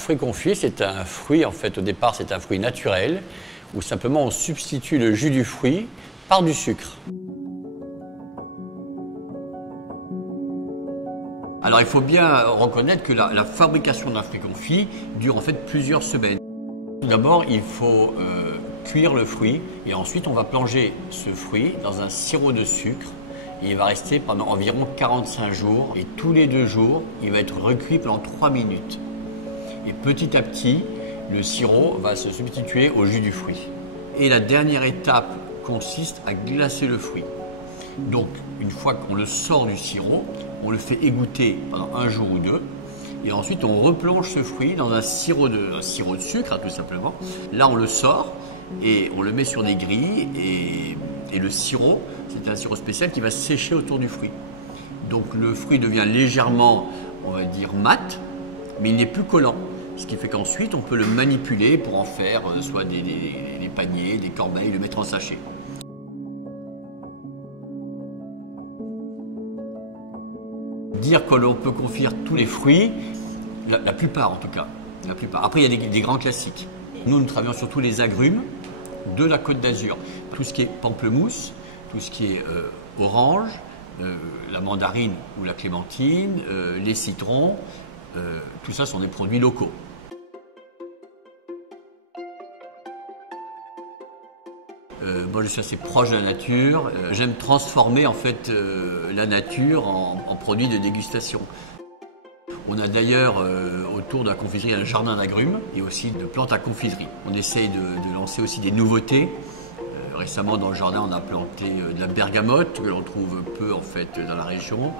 fruit confit, c'est un fruit, en fait, au départ, c'est un fruit naturel, où simplement on substitue le jus du fruit par du sucre. Alors il faut bien reconnaître que la fabrication d'un fruit confit dure en fait plusieurs semaines. Tout d'abord, il faut cuire le fruit et ensuite on va plonger ce fruit dans un sirop de sucre. Et il va rester pendant environ 45 jours et tous les 2 jours, il va être recuit pendant 3 minutes. Et petit à petit, le sirop va se substituer au jus du fruit. Et la dernière étape consiste à glacer le fruit. Donc, une fois qu'on le sort du sirop, on le fait égoutter pendant 1 jour ou 2. Et ensuite, on replonge ce fruit dans un sirop de sucre, tout simplement. Là, on le sort et on le met sur des grilles. Et le sirop, c'est un sirop spécial qui va sécher autour du fruit. Donc, le fruit devient légèrement, on va dire, mat, mais il n'est plus collant. Ce qui fait qu'ensuite, on peut le manipuler pour en faire soit des paniers, des corbeilles, le mettre en sachet. Dire que l'on peut confire tous les fruits, la plupart en tout cas. La plupart. Après, il y a des grands classiques. Nous travaillons surtout les agrumes de la Côte d'Azur. Tout ce qui est pamplemousse, tout ce qui est orange, la mandarine ou la clémentine, les citrons, tout ça sont des produits locaux. Moi, je suis assez proche de la nature. J'aime transformer en fait la nature en produits de dégustation. On a d'ailleurs autour de la confiserie un jardin d'agrumes et aussi de plantes à confiserie. On essaye de lancer aussi des nouveautés. Récemment, dans le jardin, on a planté de la bergamote que l'on trouve peu en fait dans la région.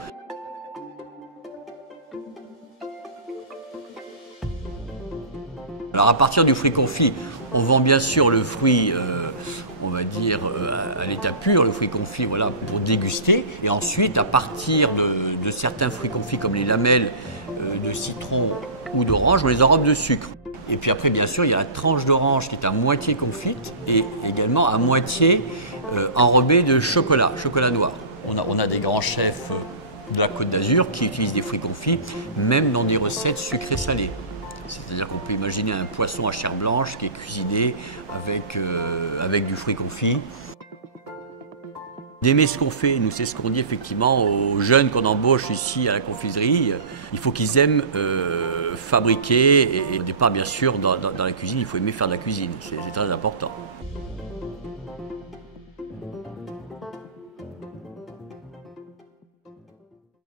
Alors à partir du fruit confit, on vend bien sûr le fruit, on va dire, à l'état pur, le fruit confit, voilà, pour déguster. Et ensuite, à partir de certains fruits confits comme les lamelles de citron ou d'orange, on les enrobe de sucre. Et puis après, bien sûr, il y a la tranche d'orange qui est à moitié confite et également à moitié enrobée de chocolat noir. On a des grands chefs de la Côte d'Azur qui utilisent des fruits confits, même dans des recettes sucrées-salées. C'est-à-dire qu'on peut imaginer un poisson à chair blanche qui est cuisiné avec du fruit confit. D'aimer ce qu'on fait, nous c'est ce qu'on dit effectivement aux jeunes qu'on embauche ici à la confiserie. Il faut qu'ils aiment fabriquer et au départ bien sûr dans la cuisine, il faut aimer faire de la cuisine, c'est très important.